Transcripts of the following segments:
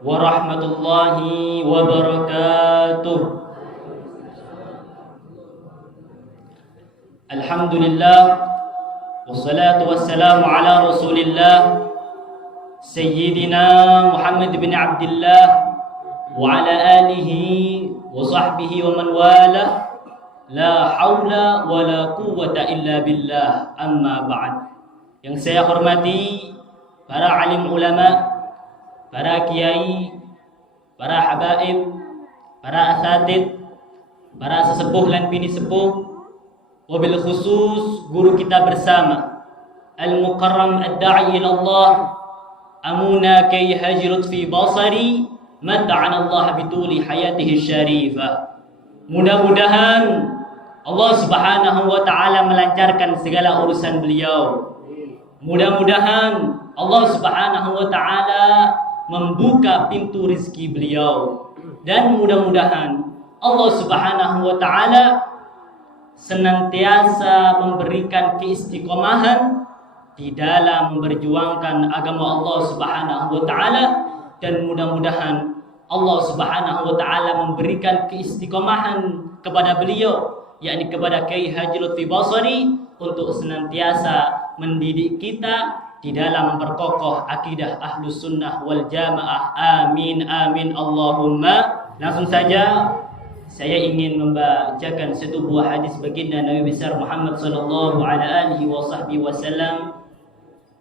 warahmatullahi wabarakatuh. Alhamdulillah, wassalatu wassalamu ala Rasulillah Sayyidina Muhammad bin Abdullah wa ala alihi wa sahbihi wa man wala. La haula wa la quwwata illa billah, amma ba'd. Yang saya hormati para alim ulama, para kiai, para habaib, para asatid, para sesepuh dan bini sepuh, wabil khusus guru kita bersama Al-Mukarram Ad-Da'i ilallah Amuna Kay Haji Lutfi Basari Mata'an Allah bituli hayatihi syarifah. Mudah-mudahan Allah subhanahu wa ta'ala melancarkan segala urusan beliau. Mudah-mudahan Allah subhanahu wa ta'ala membuka pintu rizki beliau. Dan mudah-mudahan Allah subhanahu wa ta'ala senantiasa memberikan keistiqomahan di dalam memperjuangkan agama Allah subhanahu wa ta'ala. Dan mudah-mudahan Allah subhanahu wa ta'ala memberikan keistiqomahan kepada beliau, yakni kepada Kiai Haji Lutfi Basari, untuk senantiasa mendidik kita di dalam memperkokoh akidah Ahlus Sunnah wal Jamaah. Amin amin Allahumma. Langsung saja saya ingin membacakan satu buah hadis baginda Nabi besar Muhammad sallallahu alaihi wasallam,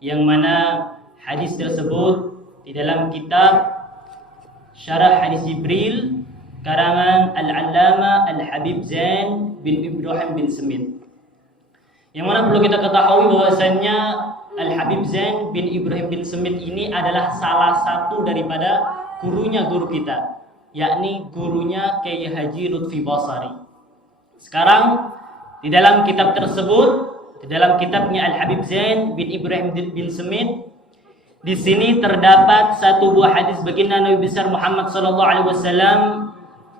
yang mana hadis tersebut di dalam kitab Syarah Hadis Jibril karangan Al-Allama Al-Habib Zain bin Ibrahim bin Smith. Yang mana perlu kita ketahui bahwasannya Al-Habib Zain bin Ibrahim bin Smith ini adalah salah satu daripada gurunya guru kita, yakni gurunya Kiai Haji Lutfi Basari. Sekarang di dalam kitab tersebut, di dalam kitabnya Al-Habib Zain bin Ibrahim bin Smith, di sini terdapat satu buah hadis baginda Nabi besar Muhammad sallallahu alaihi wasallam,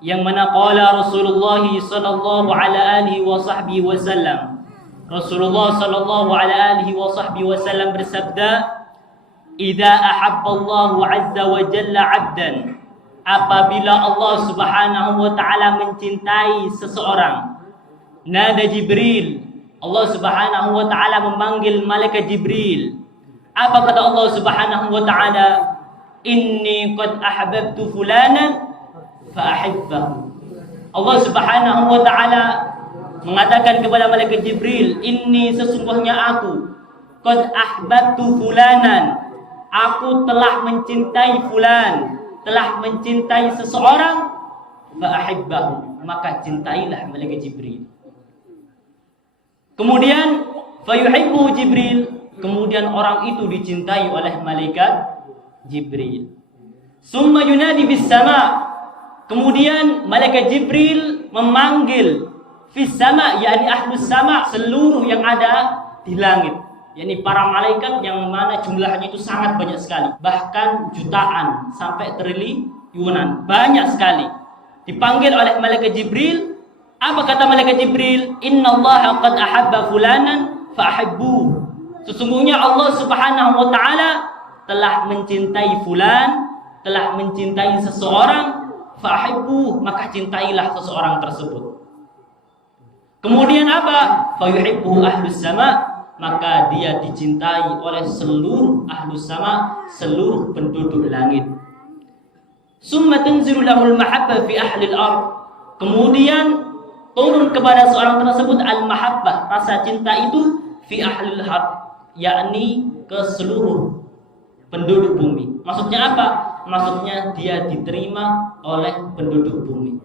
yang mana qala Rasulullah sallallahu alaihi wasallam, Rasulullah sallallahu alaihi wasallam bersabda, "Idza ahabba Allah azza wa jalla 'abdan," apabila Allah subhanahu wa ta'ala mencintai seseorang, nada Jibril, Allah subhanahu wa ta'ala memanggil malaikat Jibril. Apa kata Allah subhanahu wa ta'ala? Inni qad ahbabtu fulanan fa'ahibbahu. Allah subhanahu wa ta'ala mengatakan kepada malaikat Jibril, inni sesungguhnya aku qad ahbabtu fulanan, aku telah mencintai fulan, telah mencintai seseorang, fa'ahibbahu, maka cintailah malaikat Jibril. Kemudian fayuhibbu Jibril, kemudian orang itu dicintai oleh malaikat Jibril. Summa yunadi bis sama, kemudian malaikat Jibril memanggil fis sama, yakni ahlus sama, seluruh yang ada di langit, yakni para malaikat yang mana jumlahnya itu sangat banyak sekali, bahkan jutaan sampai triliunan, banyak sekali. Dipanggil oleh malaikat Jibril. Apa kata malaikat Jibril? Innallaha qad ahabba fulanan fa'ahibbuhu. Sesungguhnya Allah subhanahu wa ta'ala telah mencintai fulan, telah mencintai seseorang, fa'ahibbuhu, maka cintailah seseorang tersebut. Kemudian apa? Fayuhibbuhu ahlus sama, maka dia dicintai oleh seluruh ahlus sama, seluruh penduduk langit. Summa tanzilu lahul mahabbah fi ahlil ardh, kemudian turun kepada seorang tersebut al-mahabbah, rasa cinta itu, fi ahlil ardh, yakni ke seluruh penduduk bumi. Maksudnya apa? Maksudnya dia diterima oleh penduduk bumi,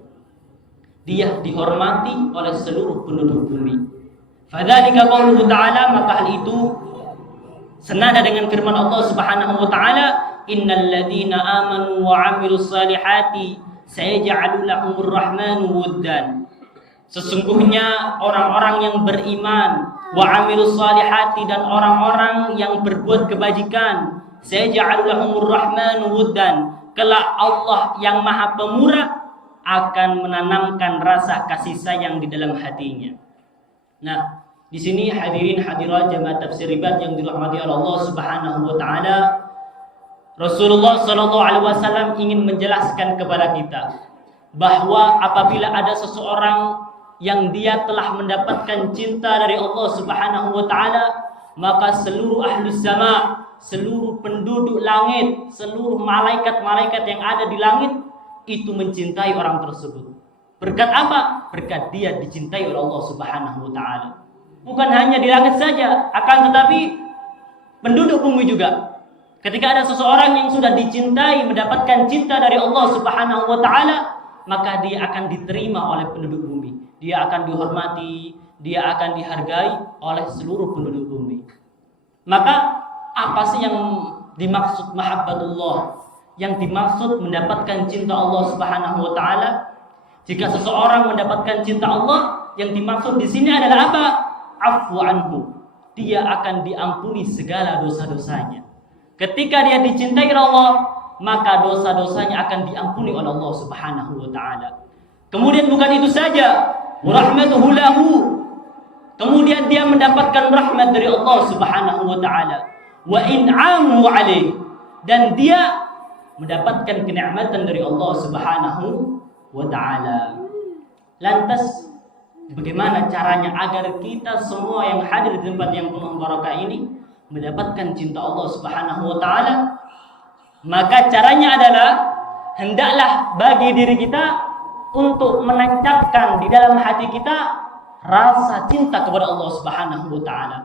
dia dihormati oleh seluruh penduduk bumi. Fadzalika qauluhu ta'ala, maka hal itu senada dengan firman Allah subhanahu wa ta'ala, innal ladzina amanu wa 'amilus salihati sayaj'alu lahumur rahmanu wuddan. Sesungguhnya orang-orang yang beriman, wa 'amilus salihati, dan orang-orang yang berbuat kebajikan, sayaj'alu lahumur rahmanu wuddan, kelak Allah yang Maha Pemurah akan menanamkan rasa kasih sayang di dalam hatinya. Nah, di sini hadirin hadirat jamaah tafsir ribat yang dirahmati oleh Allah Subhanahu wa taala, Rasulullah Shallallahu Alaihi Wasallam ingin menjelaskan kepada kita bahwa apabila ada seseorang yang dia telah mendapatkan cinta dari Allah Subhanahu Wa Taala, maka seluruh ahlus sama, seluruh penduduk langit, seluruh malaikat-malaikat yang ada di langit itu mencintai orang tersebut. Berkat apa? Berkat dia dicintai oleh Allah Subhanahu Wa Taala. Bukan hanya di langit saja, akan tetapi penduduk bumi juga. Ketika ada seseorang yang sudah dicintai, mendapatkan cinta dari Allah Subhanahu Wa Taala, maka dia akan diterima oleh penduduk bumi. Dia akan dihormati, dia akan dihargai oleh seluruh penduduk bumi. Maka apa sih yang dimaksud mahabbatullah? Yang dimaksud mendapatkan cinta Allah Subhanahu Wa Taala? Jika seseorang mendapatkan cinta Allah, yang dimaksud di sini adalah apa? Afu anhu. Dia akan diampuni segala dosa-dosanya. Ketika dia dicintai Allah, maka dosa-dosanya akan diampuni oleh Allah Subhanahu Wa Taala. Kemudian bukan itu saja, rahmatuhu lahu. Kemudian dia mendapatkan rahmat dari Allah Subhanahu Wa Taala. Wa in'amu alaih, dan dia mendapatkan kenikmatan dari Allah Subhanahu Wa Taala. Lantas bagaimana caranya agar kita semua yang hadir di tempat yang penuh barakah ini mendapatkan cinta Allah Subhanahu Wa Taala? Maka caranya adalah hendaklah bagi diri kita untuk menancapkan di dalam hati kita rasa cinta kepada Allah Subhanahu Wa Taala.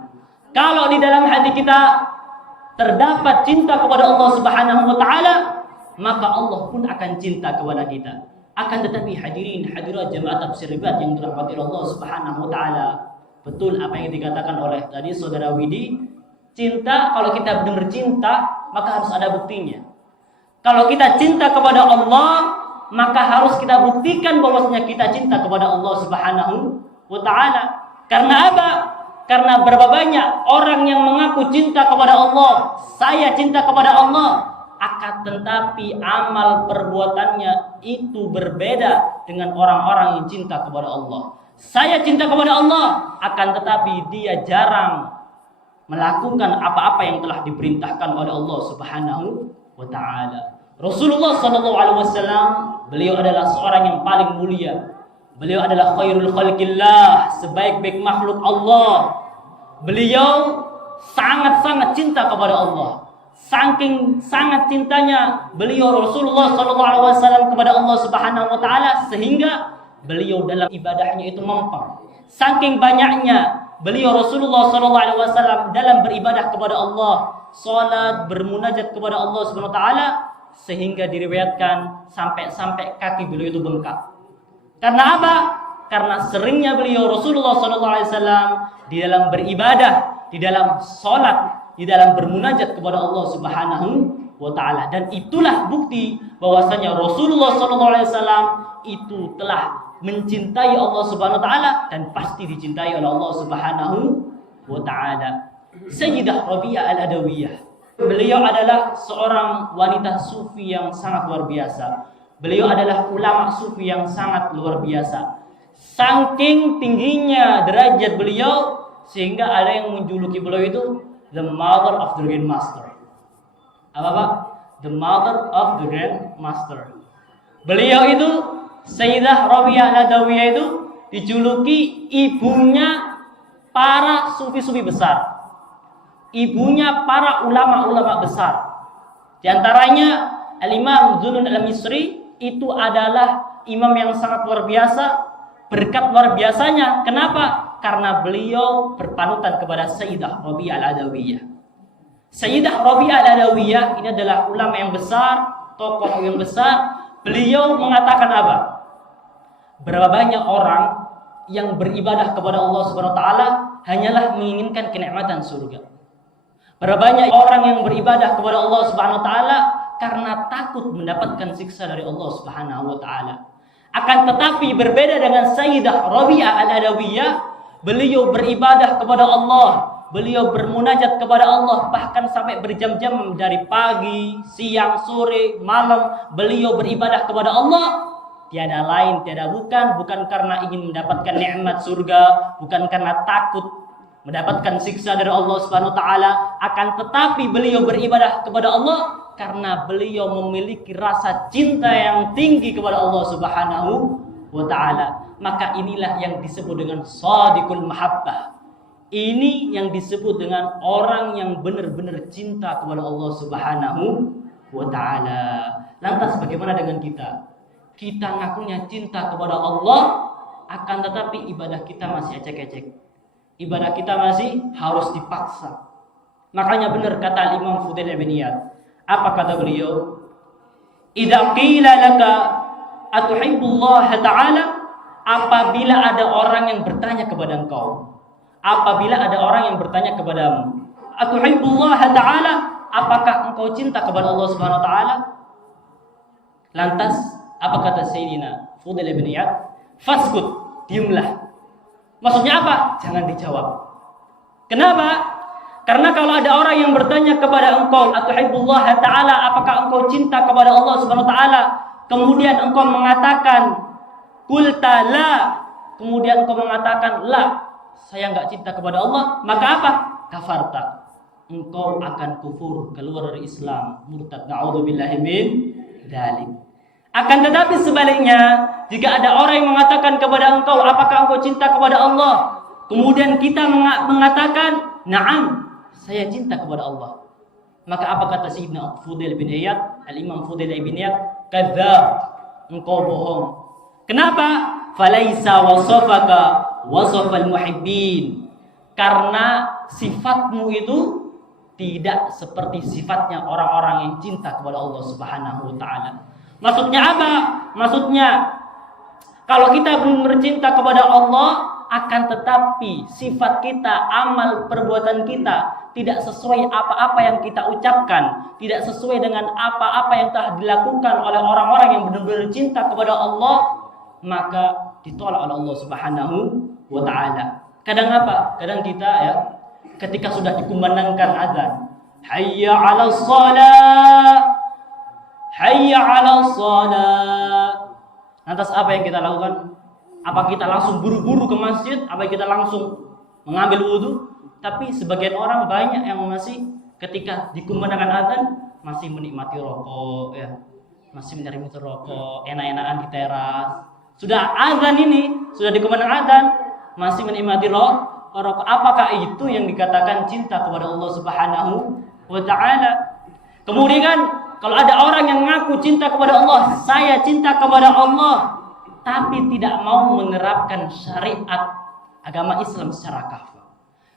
Kalau di dalam hati kita terdapat cinta kepada Allah Subhanahu Wa Taala, maka Allah pun akan cinta kepada kita. Akan tetapi hadirin hadirat jemaah tafsir ribat yang dirahmati Allah Subhanahu Wa Taala, betul apa yang dikatakan oleh tadi saudara Widi. Cinta, kalau kita benar cinta, maka harus ada buktinya. Kalau kita cinta kepada Allah, maka harus kita buktikan bahwasanya kita cinta kepada Allah Subhanahu Wa Taala. Karena apa? Karena berapa banyak orang yang mengaku cinta kepada Allah, saya cinta kepada Allah, akan tetapi amal perbuatannya itu berbeda dengan orang-orang yang cinta kepada Allah. Saya cinta kepada Allah, akan tetapi dia jarang melakukan apa-apa yang telah diperintahkan oleh Allah Subhanahu Wa Taala. Rasulullah Sallallahu Alaihi Wasallam, beliau adalah seorang yang paling mulia. Beliau adalah khairul khalqillah, sebaik-baik makhluk Allah. Beliau sangat-sangat cinta kepada Allah. Saking sangat cintanya beliau Rasulullah Sallallahu Alaihi Wasallam kepada Allah Subhanahu Wa Taala, sehingga beliau dalam ibadahnya itu mempeng. Saking banyaknya beliau Rasulullah Sallallahu Alaihi Wasallam dalam beribadah kepada Allah, salat, bermunajat kepada Allah Subhanahu Wa Taala, sehingga diriwayatkan sampai kaki beliau itu bengkak. Karena apa? Karena seringnya beliau Rasulullah Sallallahu Alaihi Wasallam di dalam beribadah, di dalam salat, di dalam bermunajat kepada Allah Subhanahu Wa Taala. Dan itulah bukti bahwasanya Rasulullah Sallallahu Alaihi Wasallam itu telah mencintai Allah Subhanahu Wa Taala dan pasti dicintai oleh Allah Subhanahu Wa Taala. Sayyidah Rabi'ah Al-Adawiyah, beliau adalah seorang wanita sufi yang sangat luar biasa. Beliau adalah ulama sufi yang sangat luar biasa. Saking tingginya derajat beliau sehingga ada yang menjuluki beliau itu the mother of the Grand Master. Apa Pak? The mother of the Grand Master. Beliau itu Sayyidah Rabi'ah Al-Adawiyah itu dijuluki ibunya para sufi-sufi besar, ibunya para ulama-ulama besar. Di antaranya Al-Imam Zunnun Al-Misri itu adalah imam yang sangat luar biasa, berkat luar biasanya. Kenapa? Karena beliau berpanutan kepada Sayyidah Rabi'ah Al-Adawiyah. Sayyidah Rabi'ah Al-Adawiyah ini adalah ulama yang besar, tokoh yang besar. Beliau mengatakan apa? Berapa banyak orang yang beribadah kepada Allah Subhanahu Wa Taala hanyalah menginginkan kenikmatan surga. Berapa banyak orang yang beribadah kepada Allah Subhanahu Wa Taala karena takut mendapatkan siksa dari Allah Subhanahu Wa Taala. Akan tetapi berbeda dengan Sayyidah Rabi'ah Al-Adawiyah, beliau beribadah kepada Allah, beliau bermunajat kepada Allah bahkan sampai berjam-jam dari pagi, siang, sore, malam beliau beribadah kepada Allah. Tiada lain, tiada bukan karena ingin mendapatkan nikmat surga, bukan karena takut mendapatkan siksa dari Allah Subhanahu Wa Taala, akan tetapi beliau beribadah kepada Allah karena beliau memiliki rasa cinta yang tinggi kepada Allah Subhanahu wa ta'ala. Maka inilah yang disebut dengan shadiqul mahabbah. Ini yang disebut dengan orang yang benar-benar cinta kepada Allah Subhanahu wa ta'ala. Lantas bagaimana dengan kita? Kita ngakunya cinta kepada Allah, akan tetapi ibadah kita masih ecek-ecek. Ibadah kita masih harus dipaksa. Makanya benar kata Imam Fudail bin Iyad. Apa kata beliau? Idza qila laka atuhibbullah ta'ala, apabila ada orang yang bertanya kepada engkau, apabila ada orang yang bertanya kepadamu, atuhibbullah ta'ala, apakah engkau cinta kepada Allah Subhanahu wa taala? Lantas apa kata Sayyidina Fudail bin Iyad? Faskut, diamlah. Maksudnya apa? Jangan dijawab. Kenapa? Karena kalau ada orang yang bertanya kepada engkau, atuhibbullah ta'ala, apakah engkau cinta kepada Allah Subhanahu wa taala? Kemudian engkau mengatakan qulta la, kemudian engkau mengatakan la, saya enggak cinta kepada Allah, maka apa? Kafarta. Engkau akan kufur, keluar dari Islam, murtad. Na'udzubillahi min dzalik. Akan tetapi sebaliknya, jika ada orang yang mengatakan kepada engkau, apakah engkau cinta kepada Allah? Kemudian kita mengatakan, na'am, saya cinta kepada Allah. Maka apa kata Sayyidina Fudail bin Iyad? Al-Imam Fudail bin Iyad, kadzdzab, engkau bohong. Kenapa? Falaisa wasafaka wasafal muhibbin. Karena sifatmu itu tidak seperti sifatnya orang-orang yang cinta kepada Allah Subhanahu wa taala. Maksudnya apa? Maksudnya kalau kita belum bercinta kepada Allah, akan tetapi sifat kita, amal perbuatan kita tidak sesuai apa-apa yang kita ucapkan, tidak sesuai dengan apa-apa yang telah dilakukan oleh orang-orang yang benar-benar cinta kepada Allah, maka ditolak oleh Allah Subhanahu wa taala. Kadang apa? Kadang kita ya, ketika sudah dikumandangkan azan, hayya 'alas shalah, hayya 'alas shalah. Lantas apa yang kita lakukan? Apa kita langsung buru-buru ke masjid? Apa kita langsung mengambil wudhu? Tapi sebagian orang banyak yang masih ketika dikumandangkan azan masih menikmati rokok, ya, masih menikmati rokok, enak-enakan di teras. Sudah azan ini, sudah dikumandangkan azan, masih menikmati rokok. Apakah itu yang dikatakan cinta kepada Allah Subhanahu wa taala? Kemudian kalau ada orang yang mengaku cinta kepada Allah, saya cinta kepada Allah, tapi tidak mau menerapkan syariat agama Islam secara kafah.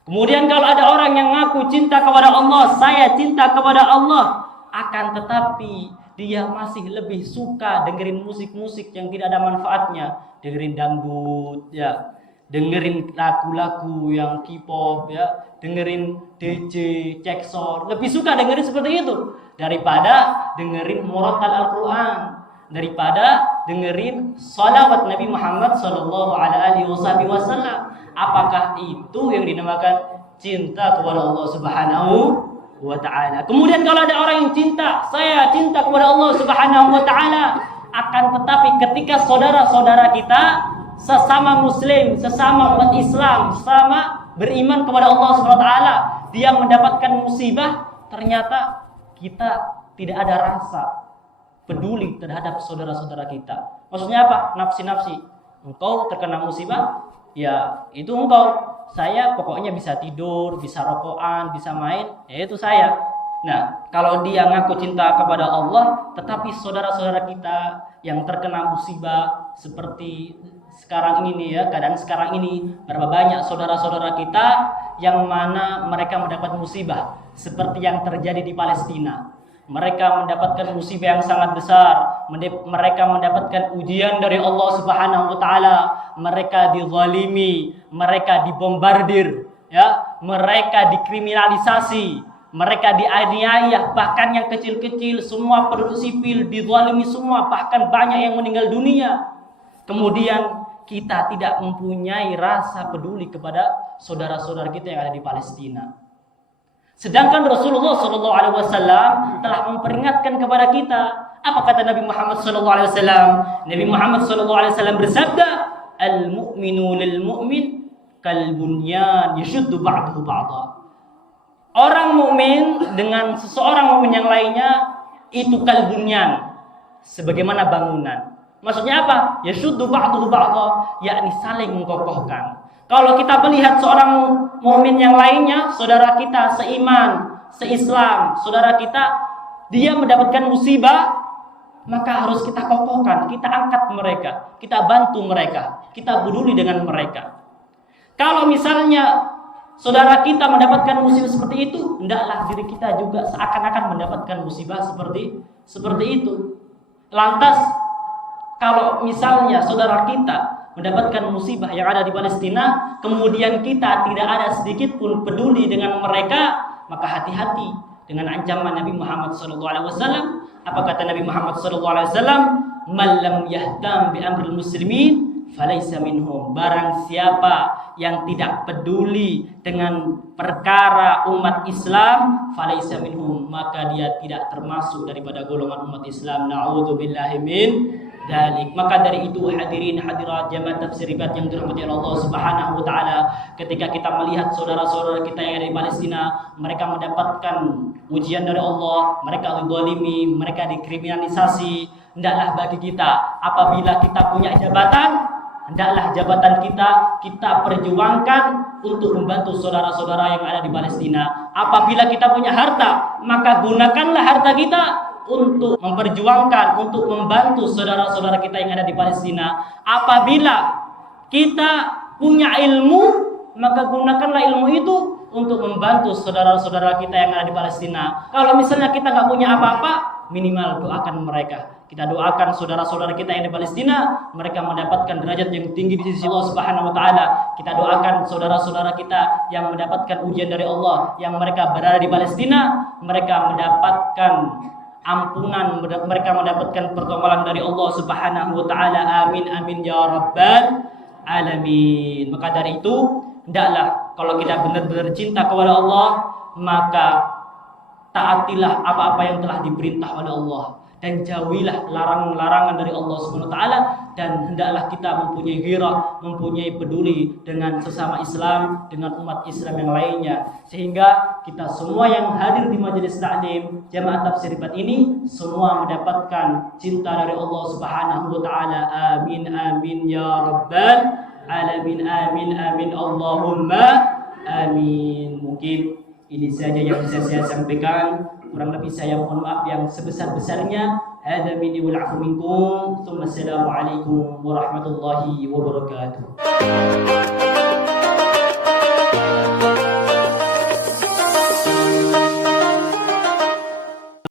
Kemudian kalau ada orang yang mengaku cinta kepada Allah, saya cinta kepada Allah, akan tetapi dia masih lebih suka dengerin musik-musik yang tidak ada manfaatnya, dengerin dangdut, ya, dengerin lagu-lagu yang K-pop, ya, dengerin DJ, cekson, lebih suka dengerin seperti itu daripada dengerin murattal Al-Quran, daripada dengerin salawat Nabi Muhammad sallallahu alaihi wasallam. Apakah itu yang dinamakan cinta kepada Allah Subhanahu wa taala? Kemudian kalau ada orang yang cinta, saya cinta kepada Allah Subhanahu wa taala, akan tetapi ketika saudara-saudara kita sesama muslim, sesama umat Islam, sesama beriman kepada Allah Subhanahu wa taala, dia mendapatkan musibah, ternyata kita tidak ada rasa peduli terhadap saudara-saudara kita. Maksudnya apa? Nafsi-nafsi. Engkau terkena musibah, ya itu engkau. Saya pokoknya bisa tidur, bisa rokokan, bisa main, ya itu saya. Nah, kalau dia ngaku cinta kepada Allah, tetapi saudara-saudara kita yang terkena musibah seperti sekarang ini nih ya, keadaan sekarang ini, berapa banyak saudara-saudara kita yang mana mereka mendapat musibah seperti yang terjadi di Palestina. Mereka mendapatkan musibah yang sangat besar, mereka mendapatkan ujian dari Allah Subhanahu wa taala, mereka dizalimi, mereka dibombardir, ya, mereka dikriminalisasi, mereka dianiaya, bahkan yang kecil-kecil, semua penduduk sipil dizalimi semua, bahkan banyak yang meninggal dunia. Kemudian kita tidak mempunyai rasa peduli kepada saudara-saudara kita yang ada di Palestina. Sedangkan Rasulullah SAW telah memperingatkan kepada kita. Apa kata Nabi Muhammad SAW? Nabi Muhammad SAW bersabda, "Al-mu'minu lil-mu'min kal-bunyan yashuddu ba'duhu ba'dha." Orang mukmin dengan seseorang mukmin yang lainnya itu kalbunyan, sebagaimana bangunan. Maksudnya apa? Yashuddu ba'duhu ba'dha, yakni saling mengkokohkan. Kalau kita melihat seorang mukmin yang lainnya, saudara kita seiman, seislam, saudara kita, dia mendapatkan musibah, maka harus kita kokohkan, kita angkat mereka, kita bantu mereka, kita peduli dengan mereka. Kalau misalnya saudara kita mendapatkan musibah seperti itu, hendaklah diri kita juga seakan-akan mendapatkan musibah seperti itu. Lantas, kalau misalnya saudara kita mendapatkan musibah yang ada di Palestina, kemudian kita tidak ada sedikit pun peduli dengan mereka, maka hati-hati dengan ancaman Nabi Muhammad SAW. Apa kata Nabi Muhammad SAW? Man lam yahtam bi amril muslimin falaysa minhum. Barang siapa yang tidak peduli dengan perkara umat Islam, falaysa minhum, maka dia tidak termasuk daripada golongan umat Islam. Na'udzubillahi min dzalik. Maka dari itu hadirin hadirat jamaah tafsir ribat yang dirahmati Allah Subhanahu wa taala, ketika kita melihat saudara-saudara kita yang ada di Palestina, mereka mendapatkan ujian dari Allah, mereka dizalimi, mereka dikriminalisasi, hendaklah bagi kita apabila kita punya jabatan, hendaklah jabatan kita perjuangkan untuk membantu saudara-saudara yang ada di Palestina. Apabila kita punya harta, maka gunakanlah harta kita untuk memperjuangkan, untuk membantu saudara-saudara kita yang ada di Palestina. Apabila kita punya ilmu, maka gunakanlah ilmu itu untuk membantu saudara-saudara kita yang ada di Palestina. Kalau misalnya kita nggak punya apa-apa, minimal doakan mereka. Kita doakan saudara-saudara kita yang di Palestina, mereka mendapatkan derajat yang tinggi di sisi Allah Subhanahu wa taala. Kita doakan saudara-saudara kita yang mendapatkan ujian dari Allah, yang mereka berada di Palestina, mereka mendapatkan ampunan, mereka mendapatkan pertolongan dari Allah Subhanahu wa taala. Amin amin ya rabbal alamin. Maka dari itu, hendaklah kalau kita benar-benar cinta kepada Allah, maka taatilah apa-apa yang telah diperintah oleh Allah dan jauhilah larangan-larangan dari Allah Subhanahu wa taala, dan hendaklah kita mempunyai ghirah, mempunyai peduli dengan sesama Islam, dengan umat Islam yang lainnya, sehingga kita semua yang hadir di majelis taklim jamaah tafsir ribat ini semua mendapatkan cinta dari Allah Subhanahu wa taala. Amin amin ya rabbal alamin. Amin amin Allahumma amin. Mungkin ini saja yang bisa saya sampaikan. Kurang lebih saya mohon maaf yang sebesar-besarnya. Hadza minni wal 'afwu minkum. Assalamualaikum warahmatullahi wabarakatuh.